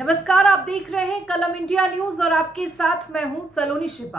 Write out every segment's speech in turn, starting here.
नमस्कार, आप देख रहे हैं कलम इंडिया न्यूज और आपके साथ मैं हूं सलोनी शिपा।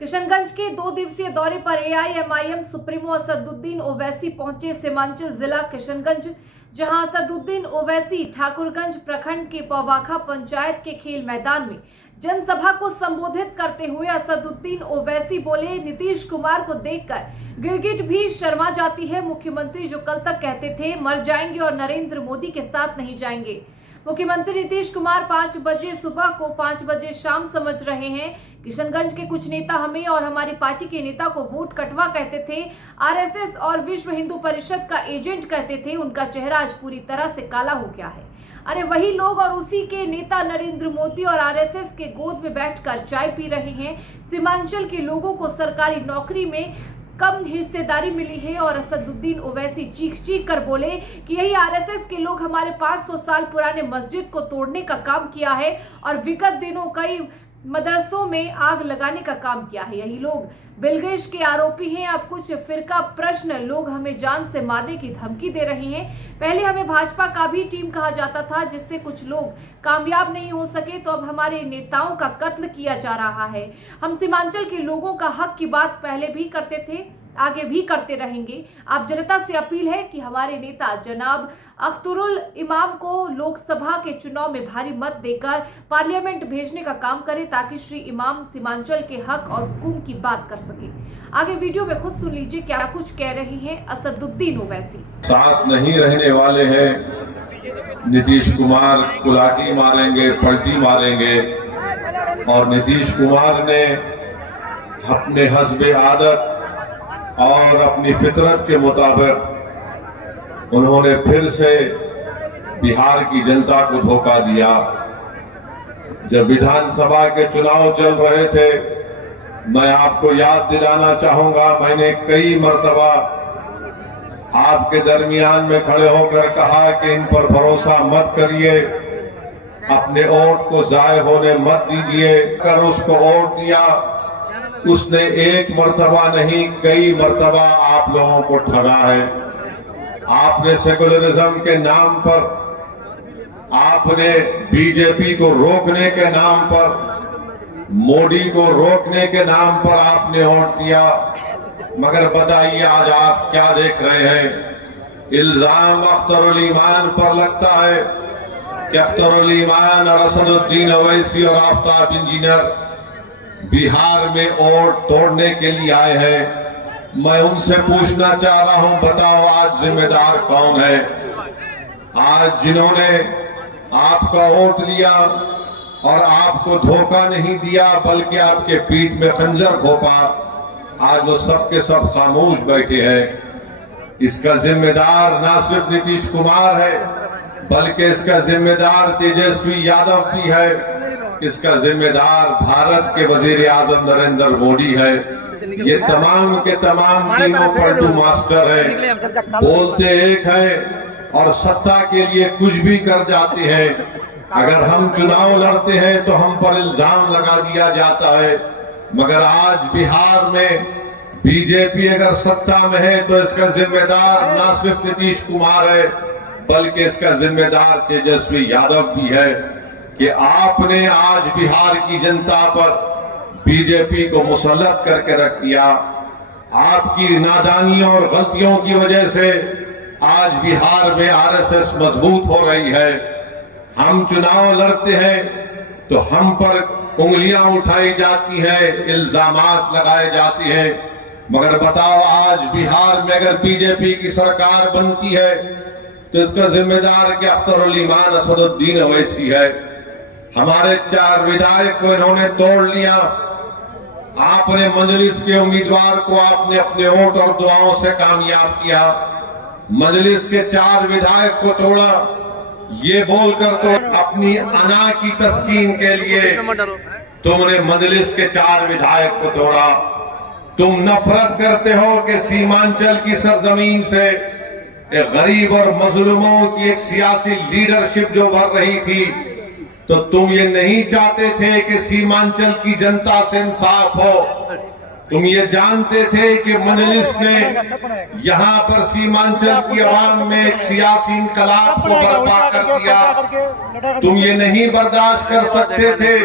किशनगंज के 2 दिवसीय दौरे पर एआईएमआईएम सुप्रीमो असदुद्दीन ओवैसी पहुंचे सीमांचल जिला किशनगंज, जहां असदुद्दीन ओवैसी ठाकुरगंज प्रखंड के पवाखा पंचायत के खेल मैदान में जनसभा को संबोधित करते हुए असदुद्दीन ओवैसी बोले, नीतीश कुमार को देखकर गिरगिट भी शर्मा जाती है। मुख्यमंत्री जो कल तक कहते थे मर जाएंगे और नरेंद्र मोदी के साथ नहीं जाएंगे, मुख्यमंत्री नीतीश कुमार 5 बजे सुबह को 5 बजे शाम समझ रहे हैं। किशनगंज के कुछ नेता हमें और हमारी पार्टी के नेता को वोट कटवा कहते थे, आरएसएस और विश्व हिंदू परिषद का एजेंट कहते थे। उनका चेहरा आज पूरी तरह से काला हो गया है। अरे वही लोग और उसी के नेता नरेंद्र मोदी और आरएसएस के गोद में बैठकर चाय पी रहे हैं। सीमांचल के लोगों को सरकारी नौकरी में कम हिस्सेदारी मिली है और असदुद्दीन ओवैसी चीख चीख कर बोले कि यही आरएसएस के लोग हमारे 500 साल पुराने मस्जिद को तोड़ने का काम किया है और विगत दिनों कई मदरसों में आग लगाने का काम किया है। यही लोग बिलगेश के आरोपी हैं। अब कुछ फिरका प्रश्न लोग हमें जान से मारने की धमकी दे रहे हैं। पहले हमें भाजपा का भी टीम कहा जाता था, जिससे कुछ लोग कामयाब नहीं हो सके, तो अब हमारे नेताओं का कत्ल किया जा रहा है। हम सीमांचल के लोगों का हक की बात पहले भी करते थे, आगे भी करते रहेंगे। आप जनता से अपील है कि हमारे नेता जनाब अख्तरुल इमाम को लोकसभा के चुनाव में भारी मत देकर पार्लियामेंट भेजने का काम करें, ताकि श्री इमाम सीमांचल के हक और हुकूम की बात कर सके। आगे वीडियो में खुद सुन लीजिए क्या कुछ कह रही हैं असदुद्दीन ओवैसी। साथ नहीं रहने वाले हैं नीतीश कुमार, कुलाटी मारेंगे, पलटी मारेंगे। और नीतीश कुमार ने अपने हस्बे आदत और अपनी फितरत के मुताबिक उन्होंने फिर से बिहार की जनता को धोखा दिया। जब विधानसभा के चुनाव चल रहे थे, मैं आपको याद दिलाना चाहूंगा, मैंने कई मर्तबा आपके दरमियान में खड़े होकर कहा कि इन पर भरोसा मत करिए, अपने वोट को जाय होने मत दीजिए। कर उसको वोट दिया, उसने एक मर्तबा नहीं कई मर्तबा आप लोगों को ठगा है। आपने सेकुलरिज्म के नाम पर, आपने बीजेपी को रोकने के नाम पर, मोदी को रोकने के नाम पर आपने वोट दिया। मगर बताइए आज आप क्या देख रहे हैं? इल्जाम अख्तरुल ईमान पर लगता है कि अख्तरुल ईमान और असदुद्दीन ओवैसी और आफ्ताब इंजीनियर बिहार में वोट तोड़ने के लिए आए हैं। मैं उनसे पूछना चाह रहा हूं, बताओ आज जिम्मेदार कौन है? आज जिन्होंने आपका वोट लिया और आपको धोखा नहीं दिया बल्कि आपके पीठ में खंजर घोंपा, आज वो सब के सब खामोश बैठे हैं। इसका जिम्मेदार ना सिर्फ नीतीश कुमार है, बल्कि इसका जिम्मेदार तेजस्वी यादव भी है। इसका जिम्मेदार भारत के वजीर आजम नरेंद्र मोदी है। ये तमाम के तमाम तीनों पलटू मास्टर हैं, बोलते एक हैं और सत्ता के लिए कुछ भी कर जाते हैं। अगर हम चुनाव लड़ते हैं तो हम पर इल्जाम लगा दिया जाता है, मगर आज बिहार में बीजेपी अगर सत्ता में है तो इसका जिम्मेदार ना सिर्फ नीतीश कुमार है, बल्कि इसका जिम्मेदार तेजस्वी यादव भी है कि आपने आज बिहार की जनता पर बीजेपी को मुसल्लत करके रख दिया। आपकी नादानियों और गलतियों की वजह से आज बिहार में आरएसएस मजबूत हो रही है। हम चुनाव लड़ते हैं तो हम पर उंगलियां उठाई जाती हैं, इल्जामात लगाए जाते हैं। मगर बताओ आज बिहार में अगर बीजेपी की सरकार बनती है तो इसका जिम्मेदार क्या अख्तरुल ईमान असदुद्दीन ओवैसी है। हमारे 4 विधायक को इन्होंने तोड़ लिया। आपने मजलिस के उम्मीदवार को आपने अपने वोट और दुआओं से कामयाब किया। मजलिस के 4 विधायक को तोड़ा, ये बोलकर तो अपनी अना की तस्कीन के लिए तुमने मजलिस के 4 विधायक को तोड़ा। तुम नफरत करते हो कि सीमांचल की सरजमीन से एक गरीब और मजलूमों की एक सियासी लीडरशिप जो भर रही थी, तो तुम ये नहीं चाहते थे कि सीमांचल की जनता से इंसाफ हो। तुम ये जानते थे कि मजलिस ने यहाँ पर सीमांचल की आवाम में एक सियासी इनकलाब को बर्पा कर दिया। तुम ये नहीं बर्दाश्त कर सकते थे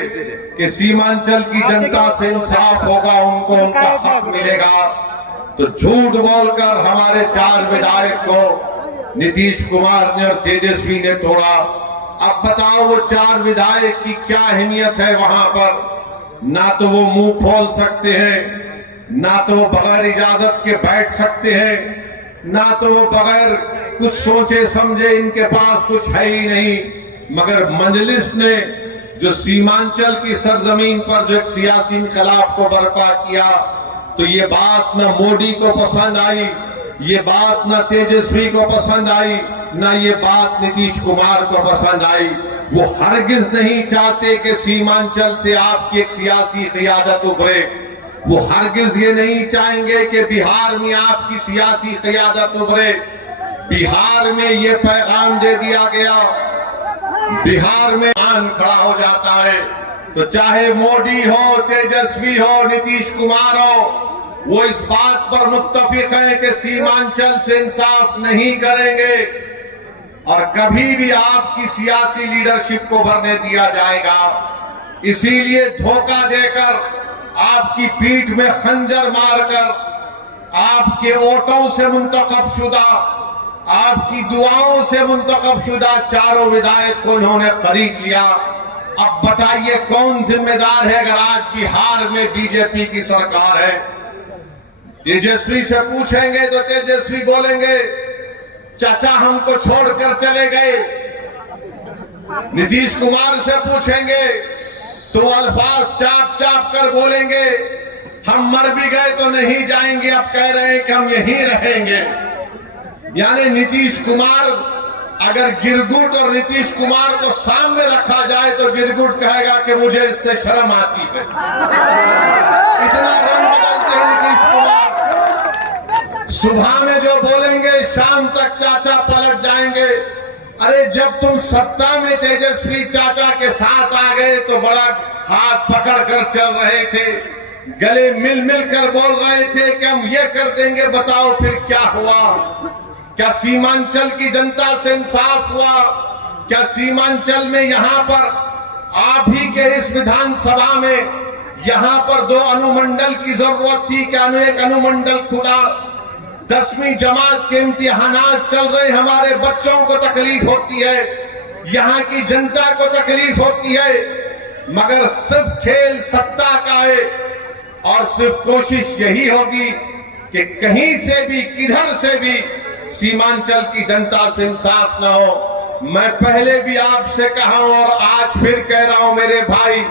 कि सीमांचल की जनता से इंसाफ होगा, उनको उनका हक मिलेगा। तो झूठ बोलकर हमारे 4 विधायक को नीतीश कुमार ने और तेजस्वी ने तोड़ा। अब बताओ वो 4 विधायक की क्या अहमियत है वहां पर? ना तो वो मुंह खोल सकते हैं, ना तो वो बगैर इजाजत के बैठ सकते हैं, ना तो वो बगैर कुछ सोचे समझे, इनके पास कुछ है ही नहीं। मगर मजलिस ने जो सीमांचल की सरजमीन पर जो एक सियासी इनकलाब को बर्पा किया, तो ये बात ना मोदी को पसंद आई, ये बात ना तेजस्वी को पसंद आई, ना ये बात नीतीश कुमार को पसंद आई। वो हरगिज नहीं चाहते कि सीमांचल से आपकी एक सियासी क़ियादत उभरे। वो हरगिज ये नहीं चाहेंगे कि बिहार में आपकी सियासी क़ियादत उभरे। बिहार में ये पैगाम दे दिया गया, बिहार में आन खड़ा हो जाता है। तो चाहे मोदी हो, तेजस्वी हो, नीतीश कुमार हो, वो इस बात पर मुत्तफिक हैं कि सीमांचल से इंसाफ नहीं करेंगे और कभी भी आपकी सियासी लीडरशिप को भरने दिया जाएगा। इसीलिए धोखा देकर, आपकी पीठ में खंजर मारकर, आपके वोटों से मुंतखब शुदा, आपकी दुआओं से मुंतखब शुदा 4 विधायक को उन्होंने खरीद लिया। अब बताइए कौन जिम्मेदार है अगर आज बिहार में बीजेपी की सरकार है? तेजस्वी से पूछेंगे तो तेजस्वी बोलेंगे चाचा हमको छोड़कर चले गए। नीतीश कुमार से पूछेंगे तो अल्फाज चाप चाप कर बोलेंगे हम मर भी गए तो नहीं जाएंगे, अब कह रहे हैं कि हम यहीं रहेंगे। यानी नीतीश कुमार, अगर गिरगुट और नीतीश कुमार को सामने रखा जाए तो गिरगुट कहेगा कि मुझे इससे शर्म आती है। इतना रंग बदलते हैं नीतीश कुमार। सुबह में जो बोलेंगे शाम तक चाचा पलट जाएंगे। अरे जब तुम सत्ता में तेजस्वी चाचा के साथ आ गए तो बड़ा हाथ पकड़कर चल रहे थे, गले मिल मिल कर बोल रहे थे कि हम ये कर देंगे। बताओ फिर क्या हुआ? क्या सीमांचल की जनता से इंसाफ हुआ? क्या सीमांचल में यहाँ पर आप ही के इस विधानसभा में यहाँ पर 2 अनुमंडल की जरूरत थी? क्या एक अनुमंडल खुला? 10वीं जमात के इम्तिहानात चल रहे, हमारे बच्चों को तकलीफ होती है, यहाँ की जनता को तकलीफ होती है, मगर सिर्फ खेल सत्ता का है और सिर्फ कोशिश यही होगी कि कहीं से भी, किधर से भी सीमांचल की जनता से इंसाफ ना हो। मैं पहले भी आपसे कहा हूं और आज फिर कह रहा हूं मेरे भाई,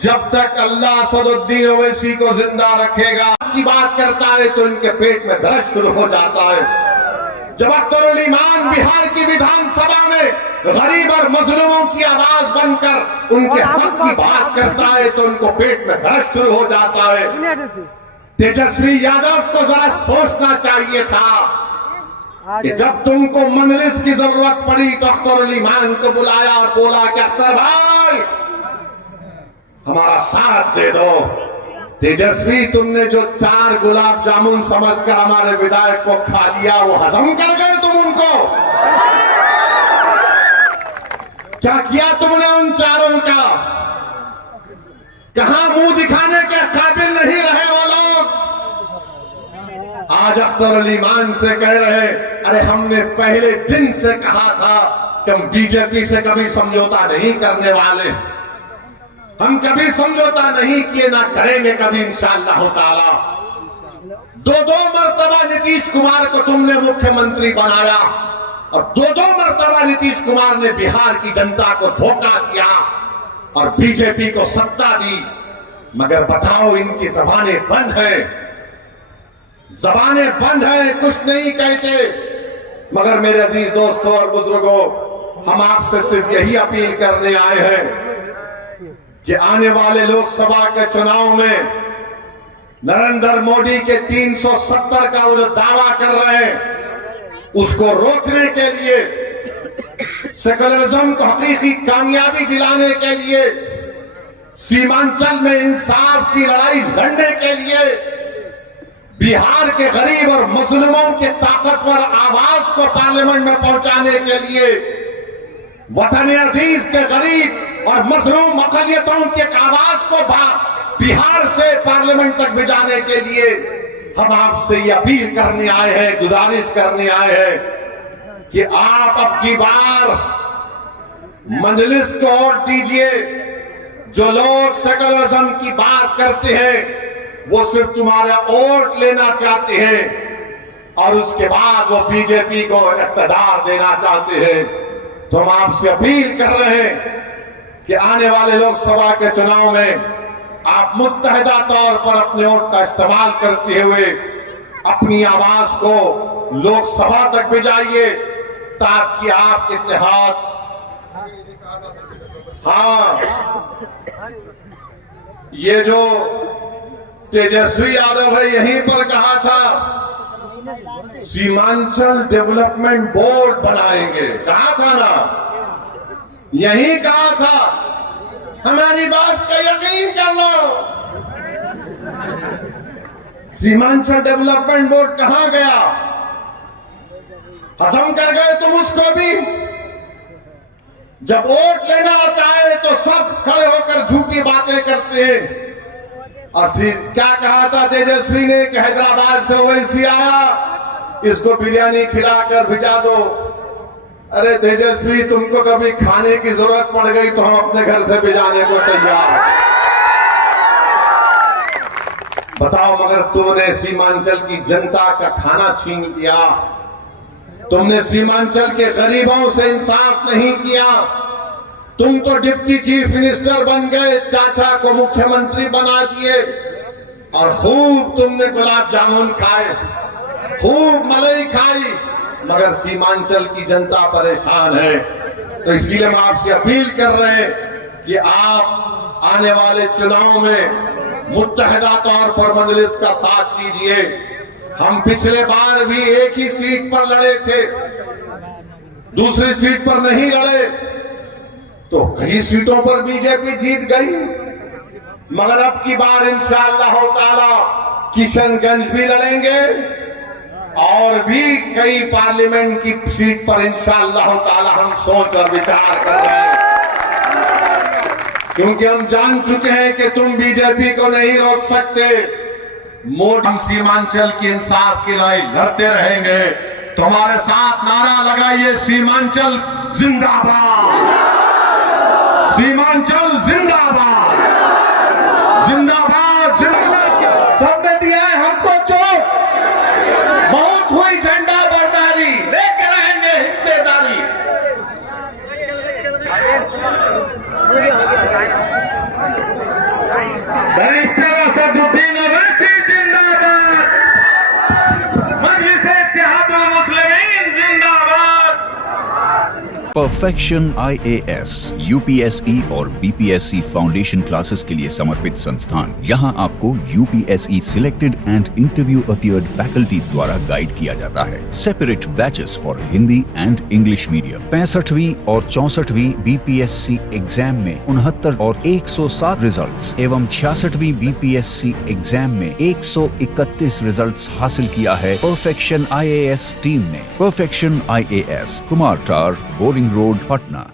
जब तक अल्लाह असदुद्दीन ओवैसी को जिंदा रखेगा की बात करता है तो इनके पेट में दर्द शुरू हो जाता है। जब अख्तरुल ईमान बिहार की विधानसभा में गरीब और मजलूमों की आवाज बनकर उनके हक की बात करता है तो उनको पेट में दर्द शुरू हो जाता है। तेजस्वी यादव को जरा सोचना चाहिए था कि जब तुमको मजलिस की जरूरत पड़ी तो अख्तरुल ईमान को बुलाया और बोला कि अख्तर भाई हमारा साथ दे दो। तेजस्वी तुमने जो 4 गुलाब जामुन समझकर हमारे विधायक को खा लिया, वो हजम कर गए तुम उनको? क्या किया तुमने उन 4 का? कहां मुंह दिखाने के काबिल नहीं रहे वो लोग? आज अख्तरुल ईमान से कह रहे अरे हमने पहले दिन से कहा था कि हम बीजेपी से कभी समझौता नहीं करने वाले, हम कभी समझौता नहीं किए, ना करेंगे कभी इंशाअल्लाह ताला। 2 मर्तबा नीतीश कुमार को तुमने मुख्यमंत्री बनाया और 2 मर्तबा नीतीश कुमार ने बिहार की जनता को धोखा दिया और बीजेपी को सत्ता दी। मगर बताओ इनकी जबानें बंद है, जबानें बंद है, कुछ नहीं कहते। मगर मेरे अजीज दोस्तों और बुजुर्गों, हम आपसे सिर्फ यही अपील करने आए हैं कि आने वाले लोकसभा के चुनाव में नरेंद्र मोदी के 370 का वो जो दावा कर रहे हैं उसको रोकने के लिए, सेकुलरिज्म को हकीकी कामयाबी दिलाने के लिए, सीमांचल में इंसाफ की लड़ाई लड़ने के लिए बिहार के गरीब और मजलूमों के ताकतवर आवाज को पार्लियामेंट में पहुंचाने के लिए, वतन अजीज के गरीब और मजलूम अकलियतों की आवाज को बिहार से पार्लियामेंट तक भिजाने के लिए हम आपसे ये अपील करने आए हैं, गुजारिश करने आए हैं कि आप अब की बार मजलिस को वोट दीजिए। जो लोग सेकुलरिज्म की बात करते हैं वो सिर्फ तुम्हारा वोट लेना चाहते हैं और उसके बाद वो बीजेपी को इख्तियार देना चाहते हैं। तो हम आपसे अपील कर रहे हैं कि आने वाले लोकसभा के चुनाव में आप मुत्तहिदा तौर पर अपने वोट का इस्तेमाल करते हुए अपनी आवाज को लोकसभा तक भिजाइए ताकि आपके इत्तेहाद, हाँ, ये जो तेजस्वी यादव है यहीं पर कहा था सीमांचल डेवलपमेंट बोर्ड बनाएंगे, कहा था ना, यही कहा था। हमारी बात का यकीन कर लो, सीमांचल डेवलपमेंट बोर्ड कहां गया? हजम कर गए तुम उसको भी। जब वोट लेना आता है तो सब खड़े होकर झूठी बातें करते हैं। और क्या कहा था तेजस्वी ने कि हैदराबाद से ओवैसी आया, इसको बिरयानी खिलाकर भिजा दो। अरे तेजस्वी, तुमको कभी खाने की जरूरत पड़ गई तो हम अपने घर से भिजाने को तैयार हैं। बताओ, मगर तुमने सीमांचल की जनता का खाना छीन लिया, तुमने सीमांचल के गरीबों से इंसाफ नहीं किया। तुम तो डिप्टी चीफ मिनिस्टर बन गए, चाचा को मुख्यमंत्री बना दिए और खूब तुमने गुलाब जामुन खाए, खूब मलाई खाई, मगर सीमांचल की जनता परेशान है। तो इसीलिए हम आपसे अपील कर रहे हैं कि आप आने वाले चुनाव में मुत्तहिदा तौर पर मजलिस का साथ दीजिए। हम पिछले बार भी एक ही सीट पर लड़े थे, दूसरी सीट पर नहीं लड़े, तो कई सीटों पर बीजेपी जीत गई। मगर अब की बार इंशाअल्लाह ताला किशनगंज भी लड़ेंगे और भी कई पार्लियामेंट की सीट पर इंशाअल्लाह ताला हम सोच और विचार कर रहे हैं, क्योंकि हम जान चुके हैं कि तुम बीजेपी को नहीं रोक सकते। मोदी सीमांचल की इंसाफ की लड़ाई लड़ते रहेंगे। तुम्हारे साथ नारा लगाइए, सीमांचल जिंदाबाद, सीमांचल जिंदाबाद, जिंदाबाद, जिंदाबाद। सबने दिया है हमको चोट, बहुत हुई झंडा बरदारी, लेके रहेंगे हिस्सेदारी। बैरिस्टर असदुद्दीन ओवैसी जिंदाबाद, मजलिस इत्तेहादुल मुस्लिमीन जिंदाबाद। परफेक्शन IAS, UPSE और BPSC फाउंडेशन क्लासेस के लिए समर्पित संस्थान। यहाँ आपको UPSE selected and interview appeared faculties द्वारा गाइड किया जाता है। Separate batches for Hindi and English medium. 65वीं और 64वीं BPSC एग्जाम में 69 और 107 रिजल्ट्स एवं 66वीं BPSC एग्जाम में 131 रिजल्ट्स हासिल किया है परफेक्शन IAS टीम ने। परफेक्शन IAS, कुमार टार, बोरिंग रोड, पटना।